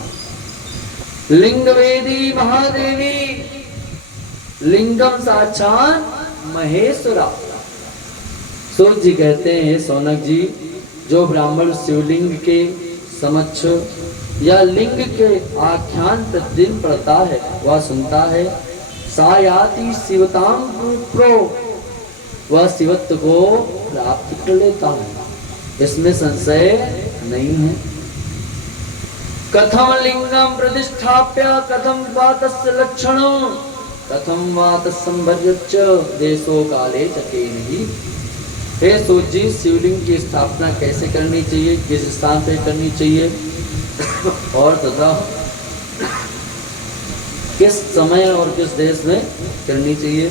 लिंग वेदी महादेवी लिंगम साक्षात महेश्वरा। सूर्य जी कहते हैं, सौनक जी, जो ब्राह्मण शिवलिंग के समक्ष या लिंग के आख्यान प्रतिदिन पढ़ता है वह सुनता है, सायाति शिवताम प्रो, वह शिवत्व को प्राप्त कर लेता है, इसमें संशय नहीं है। कथम लिंगम प्रतिष्ठाप्य कथम वा तस्य लक्षणं कथम वा तत्संभर्यच्च देशो काले च केनहि। हे सूर्य जी, शिवलिंग की स्थापना कैसे करनी चाहिए, किस स्थान पे करनी चाहिए और तथा किस समय और किस देश में करनी चाहिए।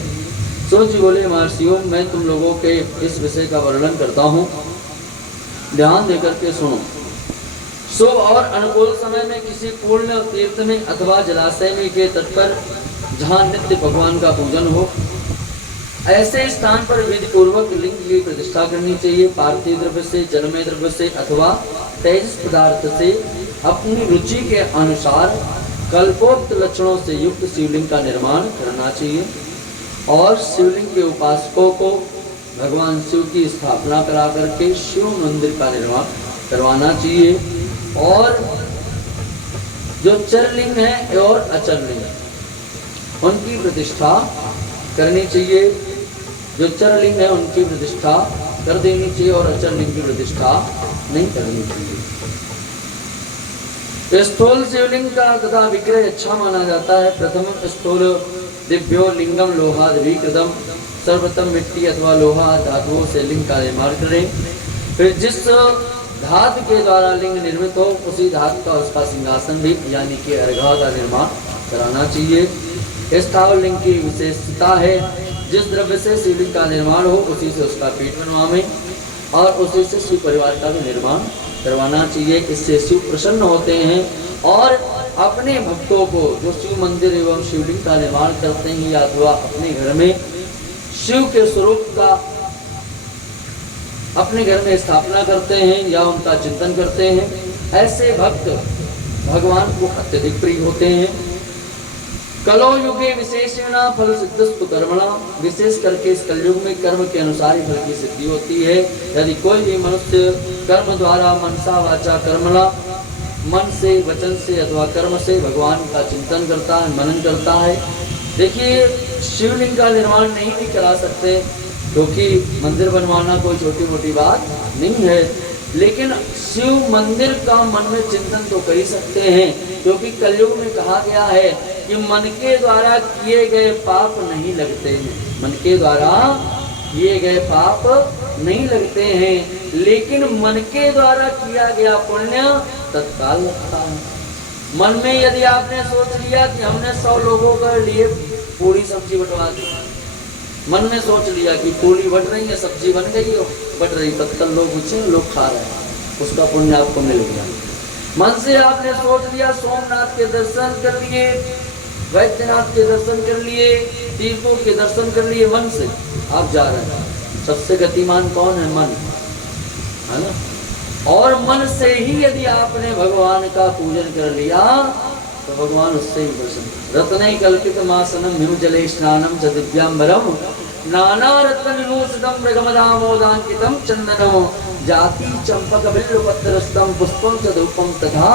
सूर्य जी बोले, महर्षियों, मैं तुम लोगों के इस विषय का वर्णन करता हूँ, ध्यान देकर के सुनो। शुभ और अनुकूल समय में किसी पूर्ण तीर्थ में अथवा जलाशय में के तट पर जहाँ नित्य भगवान का पूजन हो, ऐसे स्थान पर विधि पूर्वक लिंग की प्रतिष्ठा करनी चाहिए। पार्थिव द्रव्य से, जलमय द्रव्य से अथवा तेज पदार्थ से अपनी रुचि के अनुसार कल्पोक्त लक्षणों से युक्त शिवलिंग का निर्माण करना चाहिए और शिवलिंग के उपासकों को भगवान शिव की स्थापना करा करके शिव मंदिर का निर्माण करवाना चाहिए। और जो चरलिंग है और अचरलिंग उनकी प्रतिष्ठा करनी चाहिए। जो चरलिंग है उनकी प्रतिष्ठा कर देनी चाहिए और अचरलिंग की प्रतिष्ठा नहीं करनी चाहिए। स्थूल शिवलिंग का तथा विग्रह अच्छा माना जाता है। प्रथम स्थूल दिव्यो लिंगम लोहाद्विकृतम, सर्वप्रथम मिट्टी अथवा लोहा धातुओं से लिंग का निर्माण करें। फिर जिस धातु के द्वारा लिंग निर्मित हो उसी धातु का उसका सिंहासन भी यानी कि अर्घा का निर्माण कराना चाहिए। स्थावर लिंग की विशेषता है, जिस द्रव्य से शिवलिंग का निर्माण हो उसी से उसका पीठ बनवावे और उसी से शिव परिवार का भी निर्माण करवाना चाहिए। इससे शिव प्रसन्न होते हैं और अपने भक्तों को जो शिव मंदिर एवं शिवलिंग का निर्माण करते हैं या अथवा अपने घर में शिव के स्वरूप का अपने घर में स्थापना करते हैं या उनका चिंतन करते हैं, ऐसे भक्त भगवान को अत्यधिक प्रिय होते हैं। कलो युगे विशेषण फल सिद्धस्तु कर्मणा, विशेष करके इस कलयुग में कर्म के अनुसार ही फल की सिद्धि होती है। यदि कोई भी मनुष्य कर्म द्वारा मनसा वाचा कर्मणा मन से, वचन से अथवा कर्म से भगवान का चिंतन करता है, मनन करता है। देखिए, शिवलिंग का निर्माण नहीं भी करा सकते, क्योंकि मंदिर बनवाना कोई छोटी मोटी बात नहीं है, लेकिन शिव मंदिर का मन में चिंतन तो कर ही सकते हैं, क्योंकि कलयुग में कहा गया है कि मन के द्वारा किए गए पाप नहीं लगते हैं, मन के द्वारा किए गए पाप नहीं लगते हैं, लेकिन मन के द्वारा किया गया पुण्य तत्काल लगता है। मन में यदि आपने सोच लिया कि हमने 100 लोगों के लिए पूरी सब्जी बंटवा दी, मन में सोच लिया कि पूरी बट रही है, सब्जी बन गई हो, बट रही, तत्काल लोग पूछे, लोग खा रहे हैं, उसका पुण्य आपको मिल गया। मन से आपने सोच लिया सोमनाथ के दर्शन कर लिए, वैद्यनाथ के दर्शन कर लिए, तीर्थों के दर्शन कर लिए, मन से आप जा रहे हैं। सबसे गतिमान कौन है? मन, है ना। और मन से ही यदि आपने भगवान का पूजन कर लिया तो भगवान उससे ही प्रसन्न। रत्नै कल्पित मासनम हिम जले स्नानम च दिव्यांबरम नाना रत्न विभूषितम मृगमदामोदांकितम चंदनम जाति चंपक बिल्वपत्रस्तम पुष्पम च धूपम तथा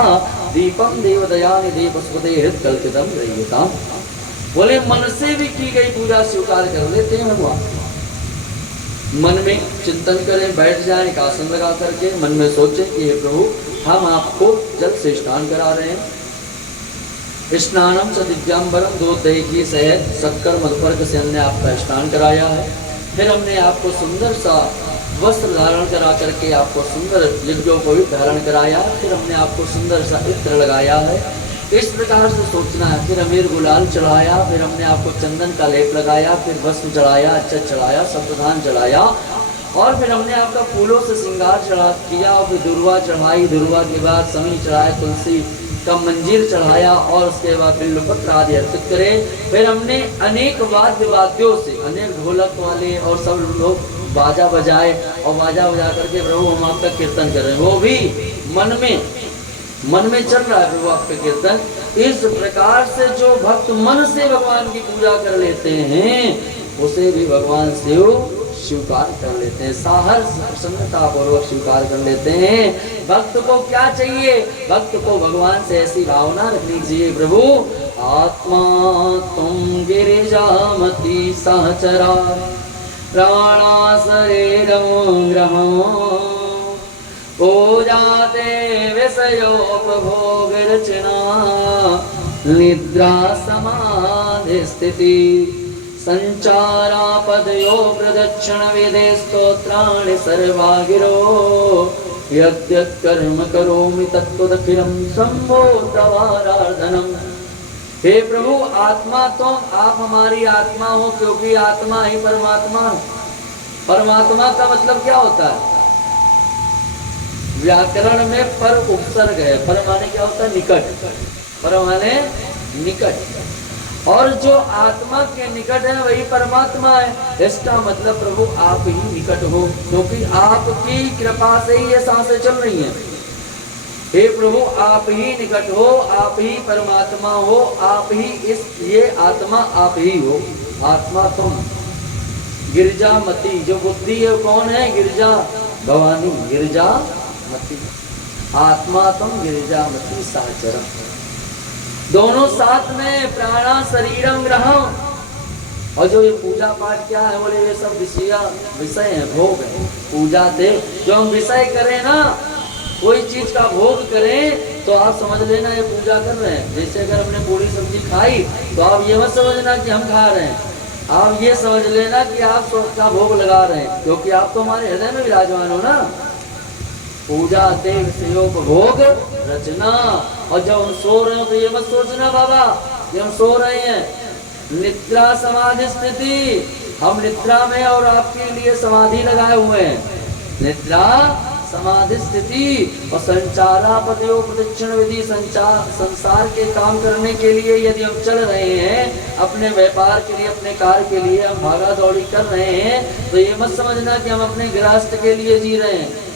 दीपम देवदयानि देवस्पते हृत कल्पितम रहियताम। बोले मन से भी की गई पूजा स्वीकार कर लेते हैं भगवान। मन में चिंतन करें, बैठ जाएं एक आसन लगा करके, मन में सोचें कि हे प्रभु, हम आपको जल से स्नान करा रहे हैं। स्नानम च दिव्यांबरम, दूध दही घी शहद शक्कर मधुपर्क से हमने आपका स्नान कराया है। फिर हमने आपको सुंदर सा वस्त्र धारण करा करके आपको सुंदर यज्ञोपवीत धारण कराया। फिर हमने आपको सुंदर सा इत्र लगाया है। इस प्रकार से सोचना है। फिर अमीर गुलाल चढ़ाया, फिर हमने आपको चंदन का लेप लगाया, फिर वस्त्र चढ़ाया, अक्षत चढ़ाया, सप्तधान चढ़ाया, और फिर हमने आपका फूलों से श्रृंगार चढ़ा किया, और फिर दुर्वा चढ़ाई, दुर्वा के बाद समी चढ़ाया, तुलसी का मंजीर चढ़ाया, और उसके बाद बिल्वपत्र आदि अर्पित करें। फिर हमने अनेक वाद्यों से, अनेक ढोलक वाले और सब लोग बाजा बजाए, और बाजा बजा करके प्रभु हम आपका कीर्तन कर रहे हैं, वो भी मन में चल रहा है प्रभु आपका कीर्तन। इस प्रकार से जो भक्त मन से भगवान की पूजा कर लेते हैं उसे भी भगवान शिव स्वीकार कर लेते हैं, साहस प्रसन्नता पूर्वक स्वीकार कर लेते हैं। भक्त को क्या चाहिए? भक्त को भगवान से ऐसी भावना रखनी चाहिए, प्रभु आत्मा तुम गिरिजामती सहचरा प्राणा शरीरं ग्रहं पूजाते विषयोपभोग रचना निद्रा समाधि स्थिति संचारा पदयो प्रदक्षिण विधे स्तोत्राणि सर्वा गिरो यद्यत् कर्म करोमि तत्तदखिलं शंभो तवाराधनम्। हे प्रभु, आत्मा तो आप हमारी आत्मा हो, क्योंकि आत्मा ही परमात्मा है। परमात्मा का मतलब क्या होता है? व्याकरण में पर उपसर्ग है। पर माने क्या होता है? निकट। पर माने निकट, और जो आत्मा के निकट है वही परमात्मा है। इसका मतलब प्रभु आप ही निकट हो, क्योंकि आपकी कृपा से ही ये सांसें चल रही हैं। हे प्रभु, आप ही निकट हो, आप ही परमात्मा हो, आप ही ये आत्मा आप ही हो। आत्मा तुम गिरजामती, जो बुद्धि है कौन है? गिरजा भवानी, गिरजामती। आत्मा तुम गिरजामती सहचरम, दोनों साथ में। प्राणा शरीरम ग्रहम, और जो ये पूजा पाठ क्या है? बोले ये सब विषय है, भोग है। पूजा थे जो हम विषय करें ना, कोई चीज का भोग करें तो आप समझ लेना ये पूजा कर रहे हैं। जैसे अगर हमने पूरी सब्जी खाई तो आप ये मत समझना कि हम खा रहे हैं, आप ये समझ लेना कि आप सबका भोग लगा रहे हैं, क्योंकि आप तो हमारे हृदय में विराजमान हो ना। पूजा देव भोग रचना। और जब हम सो रहे हो तो ये मत सोचना बाबा कि हम सो रहे हैं। निद्रा समाधि स्थिति, हम निद्रा में और आपके लिए समाधि लगाए हुए हैं। निद्रा समाधि स्थिति और संचारा पदयो प्रदक्षिण विधि, संसार के काम करने के लिए यदि हम चल रहे हैं, अपने व्यापार के लिए, अपने कार्य के लिए हम भागा दौड़ी कर रहे हैं, तो ये मत समझना कि हम अपने गृहस्थ के लिए जी रहे हैं।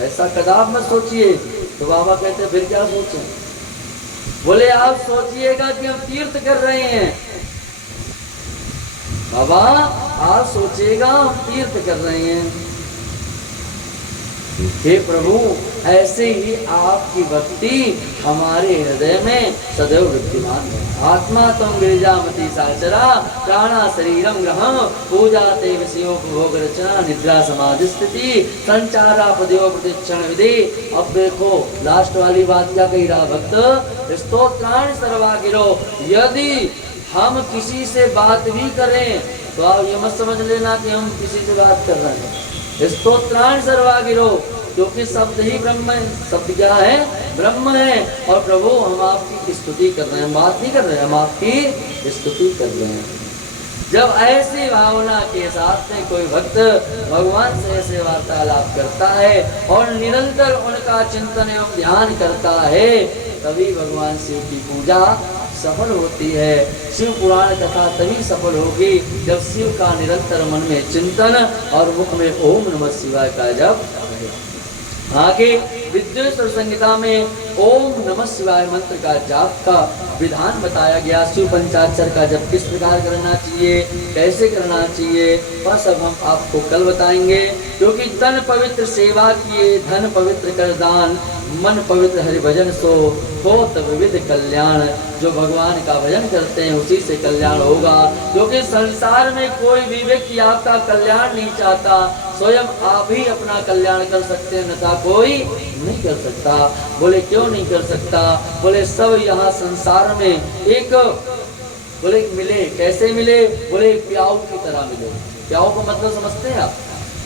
ऐसा कदाप मत सोचिए। तो बाबा कहते फिर क्या सोचें? बोले आप सोचिएगा कि हम तीर्थ कर रहे हैं। बाबा आप सोचिएगा हम तीर्थ कर रहे हैं। हे प्रभु, ऐसे ही आपकी भक्ति हमारे हृदय में सदैव विद्यमान है। आत्मा तम गिरिजामति साचरा प्राणा शरीरम ग्रहम पूजा ते विषयोपभोग रचना निद्रा समाधि स्थिति संचारा पदयो प्रतिक्षण विधि। अब देखो लास्ट वाली बात क्या कही रहा भक्त, स्तोत्राण सर्वा गिरो। यदि हम किसी से बात भी करें तो आप ये मत समझ लेना कि हम किसी से बात कर रहे हैं। स्तोत्राण सर्वा गिरो, क्योंकि शब्द ही ब्रह्म है। शब्द क्या है? ब्रह्म है। और प्रभु हम आपकी स्तुति कर रहे हैं, बात नहीं कर रहे हैं, हम आपकी स्तुति कर रहे हैं। जब ऐसी भावना के साथ में कोई भक्त भगवान से ऐसे वार्तालाप करता है और निरंतर उनका चिंतन एवं ध्यान करता है, तभी भगवान शिव की पूजा सफल होती है। शिव पुराण कथा तभी सफल होगी जब शिव का निरंतर मन में चिंतन और मुख में ओम नमः शिवाय का जप रहे। आगे विद्वेश्वर संहिता में ओम नमः शिवाय मंत्र का जाप का विधान बताया गया। शिव पंचाक्षर का जप किस प्रकार करना चाहिए, कैसे करना चाहिए, वह सब हम आपको कल बताएंगे। क्योंकि तन पवित्र सेवा किए, धन पवित्र कर दान, मन पवित्र हरि भजन सो होत विविध कल्याण। जो भगवान का भजन करते हैं उसी से कल्याण होगा। क्योंकि संसार में कोई भी व्यक्ति आपका कल्याण नहीं चाहता, स्वयं आप ही अपना कल्याण कर सकते हैं, अन्यथा कोई नहीं कर सकता। बोले क्यों नहीं कर सकता? बोले सब यहाँ संसार में एक बोले मिले, कैसे मिले? बोले प्याऊ की तरह मिले। प्याऊ का मतलब समझते हैं आप?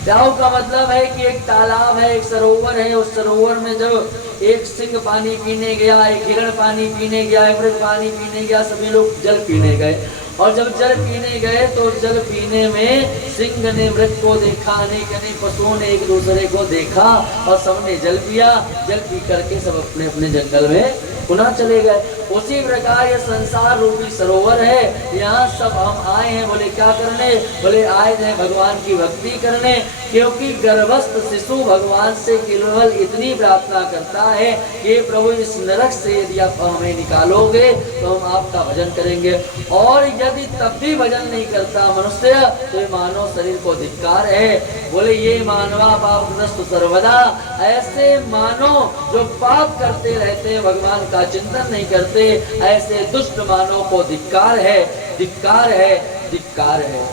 प्याऊ का मतलब है कि एक तालाब है, एक सरोवर है, उस सरोवर में जब एक सिंह पानी पीने गया, एक हिरण पानी पीने गया, एक मृग पानी पीने गया, सभी लोग जल पीने गए। और जब जल पीने गए तो जल पीने में सिंह ने मृग को देखा, अनेक अनेक पशुओं ने एक दूसरे को देखा और सबने जल पिया। जल पी करके सब अपने अपने जंगल में पुनः चले गए। उसी प्रकार ये संसार रूपी सरोवर है, यहाँ सब हम आए हैं। बोले क्या करने? बोले आए हैं भगवान की भक्ति करने। क्योंकि गर्भस्थ शिशु भगवान से केवल इतनी प्रार्थना करता है कि प्रभु इस नरक से यदि आप हमें निकालोगे तो हम आपका भजन करेंगे। और यदि तब भी भजन नहीं करता मनुष्य तो ये मानव शरीर को धिक्कार है। बोले ये मानवा पापग्रस्त सर्वदा, ऐसे मानव जो पाप करते रहते हैं, भगवान का चिंतन नहीं करते, ऐसे दुष्ट मानव को धिक्कार है, धिक्कार है, धिक्कार है।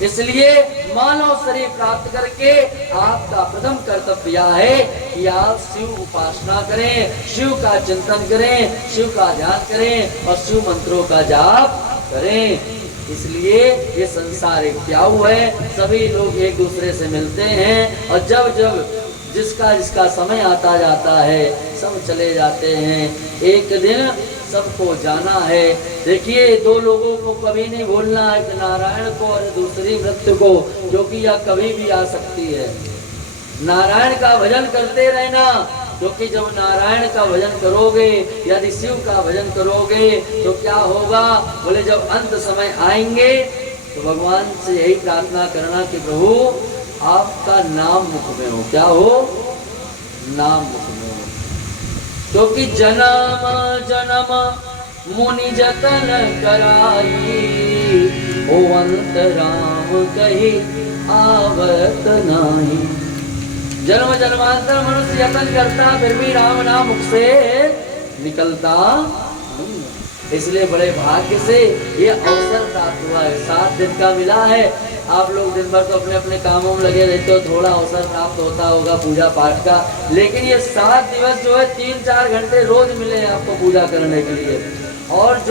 इसलिए मानव शरीर प्राप्त करके आपका प्रथम कर्तव्य है कि आप शिव उपासना करें, शिव का चिंतन करें, शिव का ध्यान करें और शिव मंत्रों का जाप करें। इसलिए ये संसार एक प्याऊ है, सभी लोग एक दूसरे से मिलते हैं और जब जब जिसका जिसका समय आता जाता है सब चले जाते हैं। एक दिन सबको जाना है। देखिए दो लोगों को कभी नहीं भूलना, एक नारायण को और दूसरी मृत्यु को, क्योंकि यह कभी भी आ सकती है। नारायण का भजन करते रहना, क्योंकि जब नारायण का भजन करोगे, यदि शिव का भजन करोगे तो क्या होगा? बोले जब अंत समय आएंगे तो भगवान से यही प्रार्थना करना कि प्रभु आपका नाम मुख में हो। क्या हो? नाम मुख में हो। क्योंकि जन्म जन्म मुनि जतन कराई, ओ अंत राम कही आवत नाही। जन्म जन्मांतर मनुष्य यतन करता फिर भी राम नाम मुख से निकलता नहीं। इसलिए बड़े भाग्य से ये अवसर प्राप्त हुआ है, 7 दिन का मिला है। आप लोग दिन भर तो अपने अपने कामों में लगे रहते हो, थोड़ा अवसर प्राप्त होता होगा पूजा पाठ का, लेकिन ये 7 दिवस जो है 3-4 घंटे रोज मिले आपको पूजा करने के लिए। और